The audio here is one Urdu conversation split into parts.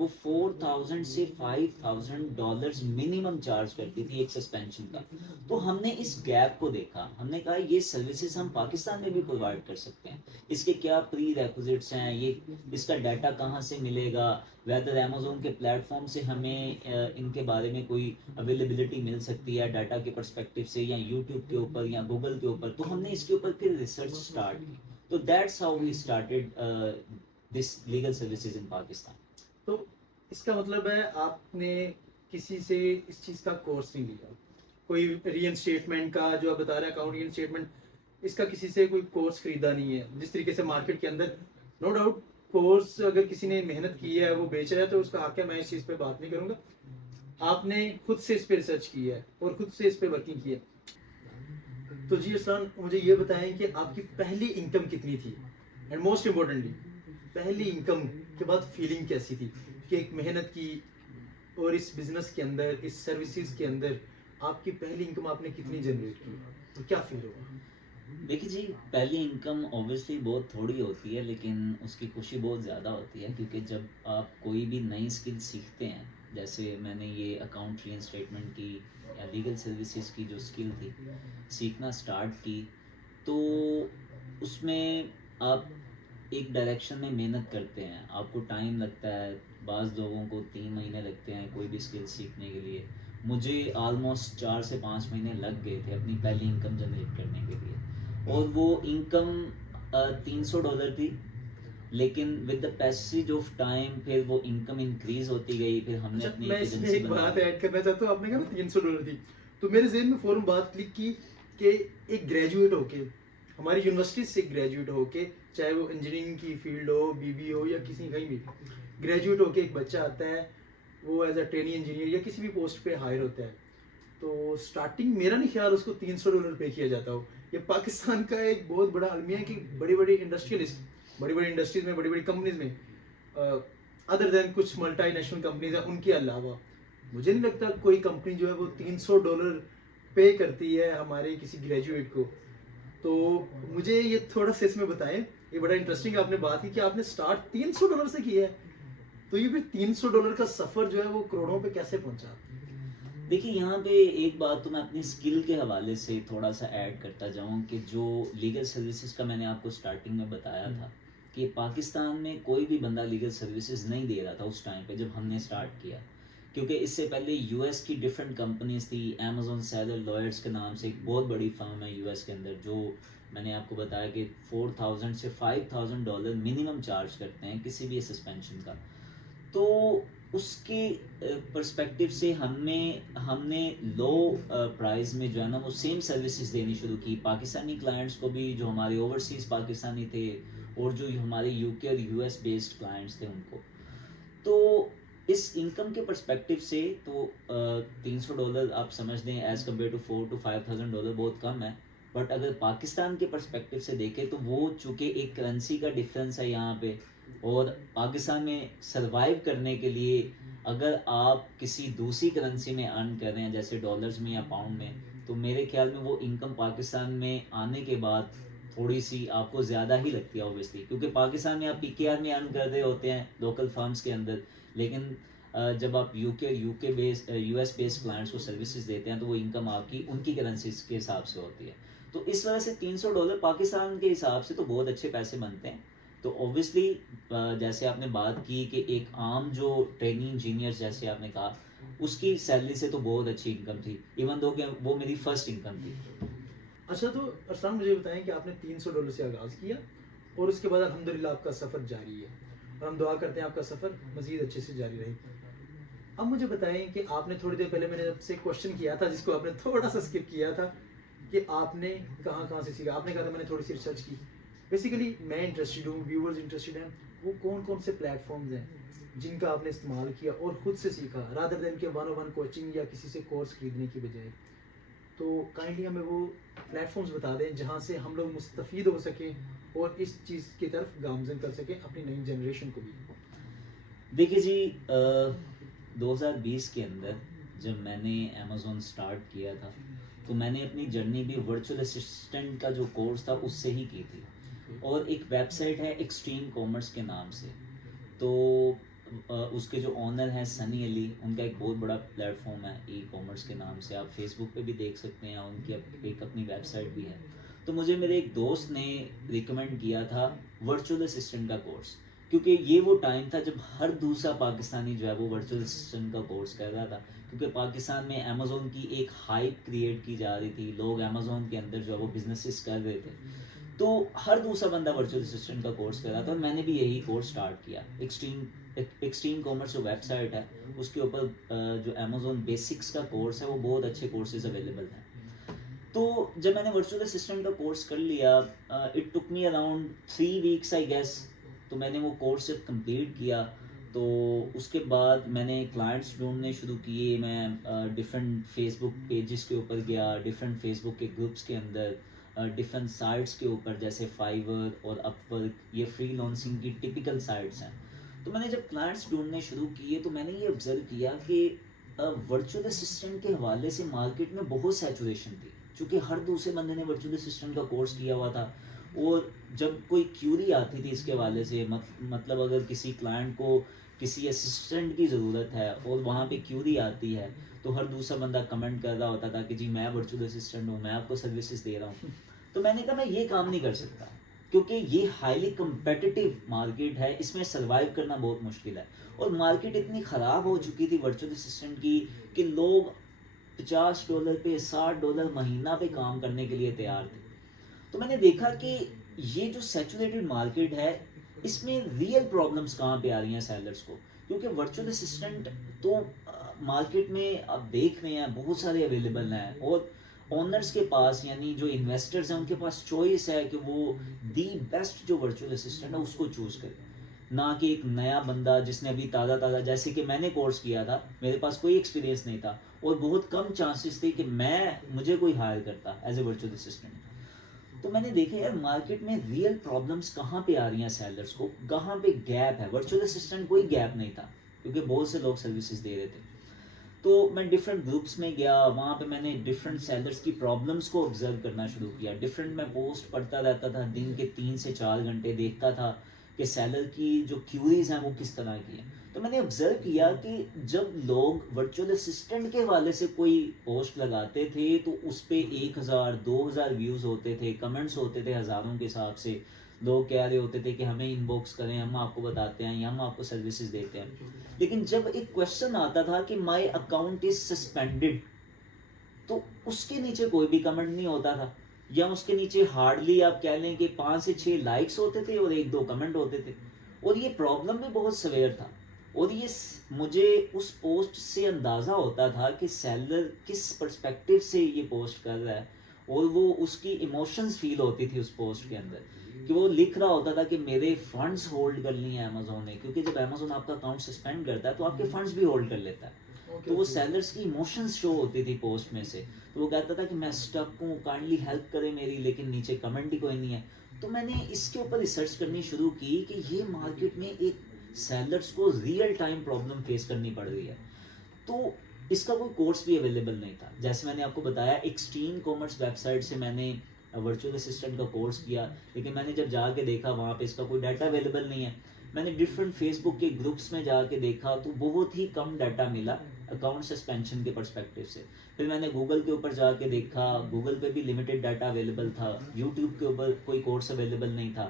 وہ 4,000 سے $5,000 منیمم چارج کرتی تھی ایک سسپینشن کا. تو ہم نے اس گیپ کو دیکھا, ہم نے کہا یہ سروسز ہم پاکستان میں بھی پرووائڈ کر سکتے ہیں, اس کے کیا پری ریکوزٹس ہیں, یہ اس کا ڈیٹا کہاں سے ملے گا, ویدر امیزون کے پلیٹ فارم سے ہمیں ان کے بارے میں کوئی اویلیبلٹی مل سکتی ہے ڈیٹا کے پرسپیکٹیو سے, یا یوٹیوب کے اوپر یا گوگل کے اوپر. تو ہم نے اس کے اوپر پھر ریسرچ اسٹارٹ کی. تو that's how we started this legal services in Pakistan. تو اس کا مطلب ہے آپ نے کسی سے اس چیز کا کورس نہیں لیا, کوئی ری انسٹیٹمنٹ کا جو آپ بتا رہے ہیں اکاؤنٹ ری انسٹیٹمنٹ, اس کا کسی سے کوئی کورس خریدا نہیں ہے. جس طریقے سے مارکیٹ کے اندر نو ڈاؤٹ کورس اگر کسی نے محنت کی ہے وہ بیچ رہا ہے تو اس کا حق ہے, میں اس چیز پہ بات نہیں کروں گا. آپ نے خود سے اس پہ ریسرچ کی ہے اور خود سے اس پہ ورکنگ کی ہے. تو جی ارسلان, مجھے یہ بتائیں کہ آپ کی پہلی انکم کتنی تھی, اینڈ موسٹ امپورٹنٹلی پہلی انکم کے بعد فیلنگ کیسی تھی کہ ایک محنت کی اور اس بزنس کے اندر, اس سروسز کے اندر آپ کی پہلی انکم آپ نے کتنی جنریٹ کی, تو کیا فیل ہوگا؟ دیکھیے جی, پہلی انکم اوبیسلی بہت تھوڑی ہوتی ہے, لیکن اس کی خوشی بہت زیادہ ہوتی ہے, کیونکہ جب آپ کوئی بھی نئی اسکل سیکھتے ہیں, جیسے میں نے یہ اکاؤنٹ ری انسٹیٹمنٹ کی یا لیگل سروسز کی جو اسکل تھی سیکھنا اسٹارٹ کی, تو اس میں آپ ایک ڈائریکشن میں محنت کرتے ہیں, آپ کو ٹائم لگتا ہے, بعض لوگوں کو 3 مہینے لگتے ہیں کوئی بھی اسکل سیکھنے کے لیے. مجھے آلموسٹ 4 سے 5 مہینے لگ گئے تھے اپنی پہلی انکم جنریٹ کرنے کے لیے, اور وہ انکم $300 تھی. لیکن with the passage of time پھر وہ انکم انکریز ہوتی گئی. پھر ہم نے اپنی میں اس میں ایک بات ایڈ کرنا چاہتا ہوں, آپ نے کہا $300 تھی, تو میرے ذہن میں فوراً بات کلک کی کہ ایک گریجویٹ ہو کے, ہماری یونیورسٹی سے گریجویٹ ہو کے, چاہے وہ انجینئرنگ کی فیلڈ ہو, بی بی ہو یا کسی کہیں بھی, گریجویٹ ہو کے ایک بچہ آتا ہے, وہ ایز اے ٹریننگ انجینئر یا کسی بھی پوسٹ پہ ہائر ہوتا ہے, تو اسٹارٹنگ میرا نہیں خیال اس کو $300 پے کیا جاتا ہو. یہ پاکستان کا ایک بہت بڑا المیہ ہے کہ بڑی بڑی انڈسٹریلسٹ, بڑی بڑی انڈسٹریز میں, بڑی بڑی کمپنیز میں, ادر دین کچھ ملٹی نیشنل کمپنیز ہیں, ان کے علاوہ مجھے نہیں لگتا کوئی کمپنی جو ہے وہ $300 پے کرتی ہے ہمارے کسی گریجویٹ کو. تو مجھے یہ تھوڑا سا اس میں بتائیں, یہ بڑا انٹرسٹنگ آپ نے بات کی کہ آپ نے اسٹارٹ $300 سے کیا ہے, تو یہ پھر $300 کا سفر جو ہے وہ کروڑوں پہ کیسے پہنچا؟ دیکھیے, یہاں پہ ایک بات تو میں اپنی اسکل کے حوالے سے تھوڑا سا ایڈ کرتا جاؤں کہ جو لیگل سروسز کا میں نے آپ کو اسٹارٹنگ میں بتایا تھا کہ پاکستان میں کوئی بھی بندہ لیگل سروسز نہیں دے رہا تھا اس ٹائم پہ جب ہم نے اسٹارٹ کیا, کیونکہ اس سے پہلے یو ایس کی ڈفرینٹ کمپنیز تھی. امیزون سیلر لائرز کے نام سے ایک بہت بڑی فرم ہے یو ایس کے اندر, جو میں نے آپ کو بتایا کہ 4,000 سے $5,000 منیمم چارج کرتے ہیں کسی بھی سسپینشن کا. تو اس کے پرسپیکٹیو سے ہم نے لو پرائز میں جو ہے نا وہ سیم سروسز دینی شروع کی پاکستانی کلائنٹس کو بھی, جو ہمارے اوورسیز پاکستانی تھے, اور جو ہمارے یو کے اور یو ایس بیسڈ کلائنٹس تھے ان کو. تو اس انکم کے پرسپیکٹیو سے تو $300 آپ سمجھ دیں ایز کمپیئر ٹو $4,000 to $5,000 بہت کم ہے. بٹ اگر پاکستان کے پرسپیکٹیو سے دیکھیں تو وہ چونکہ ایک کرنسی کا ڈفرینس ہے یہاں پہ, اور پاکستان میں سروائیو کرنے کے لیے اگر آپ کسی دوسری کرنسی میں ارن کر رہے ہیں جیسے ڈالرز میں یا پاؤنڈ میں, تو میرے خیال میں وہ انکم پاکستان میں آنے کے بعد تھوڑی سی آپ کو زیادہ ہی لگتی ہے اوبیسلی, کیونکہ پاکستان میں آپ PKR میں ارن کر رہے ہوتے ہیں لوکل فارمز کے اندر, لیکن جب آپ یو کے بیس یو ایس بیس کلائنٹس کو سروسز دیتے ہیں تو وہ انکم آپ کی ان کی کرنسیز کے حساب سے ہوتی ہے. تو اس وجہ سے $300 پاکستان کے حساب سے تو بہت اچھے پیسے بنتے ہیں. تو اوبیسلی جیسے آپ نے بات کی کہ ایک عام جو ٹریننگ انجینئر جیسے آپ نے کہا اس کی سیلری سے تو بہت اچھی انکم تھی, ایون دو کہ وہ میری فرسٹ انکم تھی. اچھا, تو ارسلان مجھے بتائیں کہ آپ نے $300 سے آغاز کیا اور اس کے بعد الحمدللہ آپ کا سفر جاری ہے, اور ہم دعا کرتے ہیں آپ کا سفر مزید اچھے سے جاری رہے. اب مجھے بتائیں کہ آپ نے تھوڑی دیر پہلے میں نے آپ سے کوشچن کیا تھا جس کو آپ نے تھوڑا سا اسکپ کیا تھا کہ آپ نے کہاں سے سیکھا. آپ نے کہا تھا میں نے تھوڑی سی ریسرچ کی. بیسیکلی میں انٹرسٹڈ ہوں, ویورز انٹرسٹڈ ہیں, وہ کون سے پلیٹ فارمز ہیں جن کا آپ نے استعمال کیا اور خود سے سیکھا رادر دین کہ 101 کوچنگ یا کسی سے کورس خریدنے کی بجائے. تو کائنڈلی ہمیں وہ پلیٹ فارمز بتا دیں جہاں سے ہم لوگ مستفید ہو سکیں اور اس چیز کی طرف گامزن کر سکیں اپنی نئی جنریشن کو بھی. دیکھیے جی, 2020 کے اندر جب میں نے امیزون اسٹارٹ کیا تھا تو میں نے اپنی جرنی بھی ورچوئل اسسٹنٹ کا جو کورس تھا اس سے ہی کی تھی, اور ایک ویب سائٹ ہے ایکسٹریم کامرس کے نام سے. تو اس کے جو آنر ہیں سنی علی، ان کا ایک بہت بڑا پلیٹ فارم ہے ای کامرس کے نام سے، آپ فیس بک پہ بھی دیکھ سکتے ہیں، ان کی ایک اپنی ویب سائٹ بھی ہے. تو مجھے میرے ایک دوست نے ریکمینڈ کیا تھا ورچوئل اسسٹنٹ کا کورس، کیونکہ یہ وہ ٹائم تھا جب ہر دوسرا پاکستانی جو ہے وہ ورچوئل اسسٹنٹ کا کورس کر رہا تھا، کیونکہ پاکستان میں امیزون کی ایک ہائپ کریٹ کی جا رہی تھی، لوگ امیزون کے اندر جو ہے وہ بزنسز کر رہے تھے، تو ہر دوسرا بندہ ورچوئل اسسٹنٹ کا کورس کر رہا تھا، اور میں نے بھی یہی کورس سٹارٹ کیا. ایکسٹریم کامرس جو ویب سائٹ ہے اس کے اوپر جو امیزون بیسکس کا کورس ہے وہ بہت اچھے کورسز اویلیبل ہیں. تو جب میں نے ورچوئل اسسٹنٹ کا کورس کر لیا، it took me around 3 weeks I guess. تو میں نے وہ کورس جب کمپلیٹ کیا تو اس کے بعد میں نے کلائنٹس ڈھونڈنے شروع کیے. میں ڈفرینٹ فیس بک پیجز کے اوپر گیا، ڈفرینٹ فیس بک کے گروپس کے اندر، ڈفرینٹ سائٹس کے اوپر جیسے فائیور اور اپ ورک، یہ فری لانسنگ کی ٹپیکل سائٹس ہیں. تو میں نے جب کلائنٹس ڈھونڈنے شروع کیے تو میں نے یہ آبزرو کیا کہ ورچوئل اسسٹنٹ کے حوالے سے مارکیٹ میں بہت سیچوریشن تھی، چونکہ ہر دوسرے بندے نے ورچوئل اسسٹنٹ کا کورس کیا ہوا تھا. اور جب کوئی کیوری آتی تھی اس کے حوالے سے، مطلب اگر کسی کلائنٹ کو کسی اسسٹنٹ کی ضرورت ہے اور وہاں پہ کیوری آتی ہے تو ہر دوسرا بندہ کمنٹ کر رہا ہوتا تھا کہ جی میں ورچوئل اسسٹنٹ ہوں، میں آپ کو سروسز دے رہا ہوں. تو میں نے کہا میں یہ کام نہیں کر سکتا، کیونکہ یہ ہائیلی کمپیٹیٹیو مارکیٹ ہے، اس میں سروائیو کرنا بہت مشکل ہے. اور مارکیٹ اتنی خراب ہو چکی تھی ورچوئل اسسٹنٹ کی کہ لوگ $50 پہ $60 مہینہ پہ کام کرنے کے لیے تیار تھے. تو میں نے دیکھا کہ یہ جو سیچوریٹڈ مارکیٹ ہے اس میں ریئل پرابلمس کہاں پہ آ رہی ہیں سیلرز کو، کیونکہ ورچوئل اسسٹنٹ تو مارکیٹ میں آپ دیکھ رہے ہیں بہت سارے اویلیبل ہیں، اور اونرز کے پاس یعنی جو انویسٹرز ہیں ان کے پاس چوائس ہے کہ وہ دی بیسٹ جو ورچوئل اسسٹنٹ ہے اس کو چوز کریں، نہ کہ ایک نیا بندہ جس نے ابھی تازہ جیسے کہ میں نے کورس کیا تھا، میرے پاس کوئی ایکسپیرینس نہیں تھا اور بہت کم چانسز تھے کہ مجھے کوئی ہائر کرتا ایز اے ورچوئل اسسٹنٹ. تو میں نے دیکھا یار مارکیٹ میں ریئل پرابلمس کہاں پہ آ رہی ہیں سیلرز کو، کہاں پہ گیپ ہے. ورچوئل اسسٹنٹ کوئی گیپ نہیں تھا کیونکہ بہت سے لوگ سروسز دے رہے تھے. تو میں ڈفرینٹ گروپس میں گیا، وہاں پہ میں نے ڈفرینٹ سیلرز کی پرابلمس کو آبزرو کرنا شروع کیا. ڈفرینٹ میں پوسٹ پڑھتا رہتا تھا، دن کے 3 سے 4 گھنٹے دیکھتا تھا کہ سیلر کی جو کیوریز ہیں وہ کس طرح کی ہیں. تو میں نے آبزرو کیا کہ جب لوگ ورچوئل اسسٹنٹ کے حوالے سے کوئی پوسٹ لگاتے تھے تو اس پہ 1000 2000 ویوز ہوتے تھے، کمنٹس ہوتے تھے ہزاروں کے حساب سے. لوگ کہہ رہے ہوتے تھے کہ ہمیں ان باکس کریں، ہم آپ کو بتاتے ہیں یا ہم آپ کو سروسز دیتے ہیں. لیکن جب ایک کوشچن آتا تھا کہ مائی اکاؤنٹ از سسپینڈڈ، تو اس کے نیچے کوئی بھی کمنٹ نہیں ہوتا تھا، یا اس کے نیچے ہارڈلی آپ کہہ لیں کہ 5 سے 6 لائکس ہوتے تھے اور 1-2 کمنٹ ہوتے تھے. اور یہ پرابلم بھی بہت سویئر تھا، اور یہ مجھے اس پوسٹ سے اندازہ ہوتا تھا کہ سیلر کس پرسپیکٹیو سے یہ پوسٹ کر رہا ہے، اور وہ اس کی ایموشنز فیل ہوتی تھی اس پوسٹ کے اندر کہ وہ لکھ رہا ہوتا تھا کہ میرے فنڈز ہولڈ کر لی ہیں امیزون نے، کیونکہ جب امیزون آپ کا اکاؤنٹ سسپینڈ کرتا ہے تو آپ کے فنڈز بھی ہولڈ کر لیتا ہے. تو وہ سیلرز کی ایموشنز شو ہوتی تھی پوسٹ میں سے. تو وہ کہتا تھا کہ میں اسٹک ہوں، کائنڈلی ہیلپ کرے میری، لیکن نیچے کمنٹ ہی کوئی نہیں ہے. تو میں نے اس کے اوپر ریسرچ کرنی شروع کی کہ یہ مارکیٹ میں ایک سیلرز کو ریئل ٹائم پرابلم فیس کرنی پڑ رہی ہے. تو اس کا کوئی کورس بھی اویلیبل نہیں تھا. جیسے میں نے آپ کو بتایا ایکسٹریم کامرس ویب سائٹ سے میں نے ورچوئل اسسٹنٹ کا کورس کیا، لیکن میں نے جب جا کے دیکھا وہاں پہ اس کا کوئی ڈیٹا اویلیبل نہیں ہے. میں نے ڈفرینٹ فیس بک کے گروپس میں جا کے دیکھا تو بہت ہی کم ڈیٹا ملا اکاؤنٹ سسپینشن کے پرسپیکٹیو سے. پھر میں نے گوگل کے اوپر جا کے دیکھا، گوگل پہ بھی لمیٹڈ ڈیٹا اویلیبل تھا. یوٹیوب کے اوپر کوئی کورس اویلیبل نہیں تھا.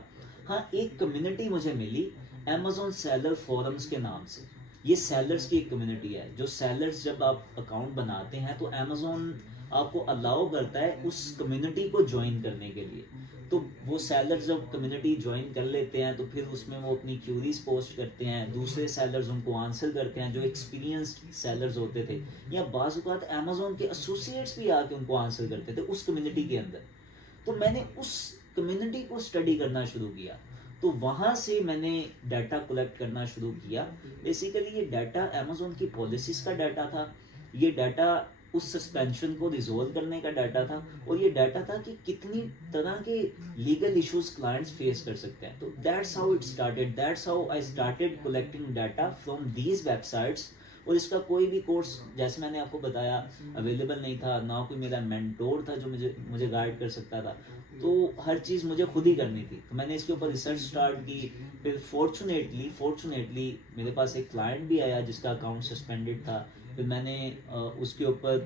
ہاں ایک کمیونٹی مجھے ملی امیزون سیلر فورمز کے نام سے. یہ سیلرز کی ایک کمیونٹی ہے، جو سیلرز جب آپ اکاؤنٹ بناتے ہیں تو امیزون آپ کو الاؤ کرتا ہے اس کمیونٹی کو جوائن کرنے کے لیے. تو وہ سیلرز جب کمیونٹی جوائن کر لیتے ہیں تو پھر اس میں وہ اپنی کیوریز پوسٹ کرتے ہیں، دوسرے سیلرز ان کو آنسر کرتے ہیں جو ایکسپیرینسڈ سیلرز ہوتے تھے، یا بعض اوقات امیزون کے ایسوسیٹس بھی آ کے ان کو آنسر کرتے تھے اس کمیونٹی کے اندر. تو میں نے اس کمیونٹی کو اسٹڈی کرنا شروع کیا. تو وہاں سے میں نے ڈیٹا کلیکٹ کرنا شروع کیا. بیسیکلی یہ ڈیٹا امیزون کی پالیسیز کا ڈیٹا تھا، یہ ڈیٹا اس سسپینشن کو ریزولو کرنے کا ڈیٹا تھا، اور یہ ڈیٹا تھا کہ کتنی طرح کے لیگل ایشوز کلائنٹس فیس کر سکتے ہیں. تو that's how it started, that's how I started collecting data from these web sites. اور اس کا کوئی بھی کورس جیسے میں نے آپ کو بتایا اویلیبل نہیں تھا، نہ کوئی میرا مینٹور تھا جو مجھے گائیڈ کر سکتا تھا. تو ہر چیز مجھے خود ہی کرنی تھی. تو میں نے اس کے اوپر ریسرچ اسٹارٹ کی. پھر فارچونیٹلی میرے پاس ایک کلائنٹ بھی آیا جس کا اکاؤنٹ سسپینڈڈ تھا. پھر میں نے اس کے اوپر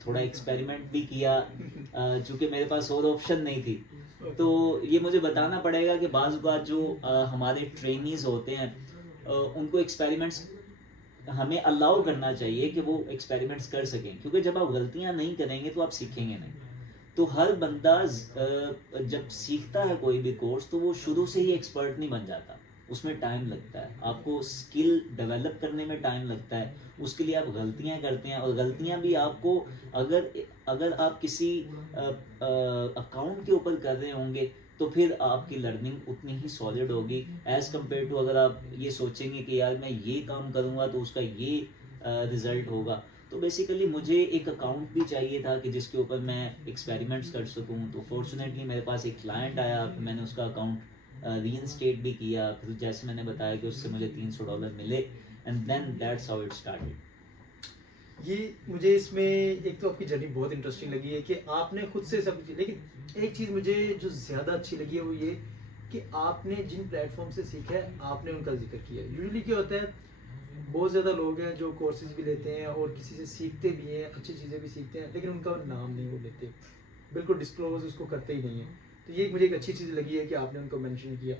تھوڑا ایکسپیریمنٹ بھی کیا چونکہ میرے پاس اور آپشن نہیں تھی. تو یہ مجھے بتانا پڑے گا کہ بعض اوقات جو ہمارے ٹرینیز ہوتے ہیں ان کو ایکسپیریمنٹس ہمیں الاؤ کرنا چاہیے کہ وہ ایکسپیریمنٹس کر سکیں, کیونکہ جب آپ غلطیاں نہیں کریں گے تو آپ سیکھیں گے نہیں. تو ہر بندہ جب سیکھتا ہے کوئی بھی کورس تو وہ شروع سے ہی ایکسپرٹ نہیں بن جاتا, اس میں ٹائم لگتا ہے. آپ کو اسکل ڈیولپ کرنے میں ٹائم لگتا ہے, اس کے لیے آپ غلطیاں کرتے ہیں, اور غلطیاں بھی آپ کو اگر آپ کسی اکاؤنٹ کے اوپر کر رہے ہوں گے تو پھر آپ کی لرننگ اتنی ہی سالڈ ہوگی ایز کمپیئر ٹو اگر آپ یہ سوچیں گے کہ یار میں یہ کام کروں گا تو اس کا یہ رزلٹ ہوگا. تو بیسیکلی مجھے ایک اکاؤنٹ بھی چاہیے تھا کہ جس کے اوپر میں ایکسپیریمنٹس کر سکوں. تو فارچونیٹلی میرے پاس ایک کلائنٹ آیا, میں نے اس کا اکاؤنٹ ری انسٹیٹ بھی کیا. پھر جیسے میں نے بتایا کہ اس سے مجھے $300 ملے, and then that's how it started. یہ مجھے اس میں ایک تو آپ کی جرنی بہت انٹرسٹنگ لگی ہے کہ آپ نے خود سے سب کچھ, لیکن ایک چیز مجھے جو زیادہ اچھی لگی ہے وہ یہ کہ آپ نے جن پلیٹ فارم سے سیکھا ہے آپ نے ان کا ذکر کیا. یوزلی کیا ہوتا ہے بہت زیادہ لوگ ہیں جو کورسز بھی لیتے ہیں اور کسی سے سیکھتے بھی ہیں, اچھی چیزیں بھی سیکھتے ہیں, لیکن ان کا نام نہیں وہ لیتے, بالکل ڈسکلوز اس کو کرتے ہی نہیں ہیں. تو یہ مجھے ایک اچھی چیز لگی ہے کہ آپ نے ان کو مینشن کیا.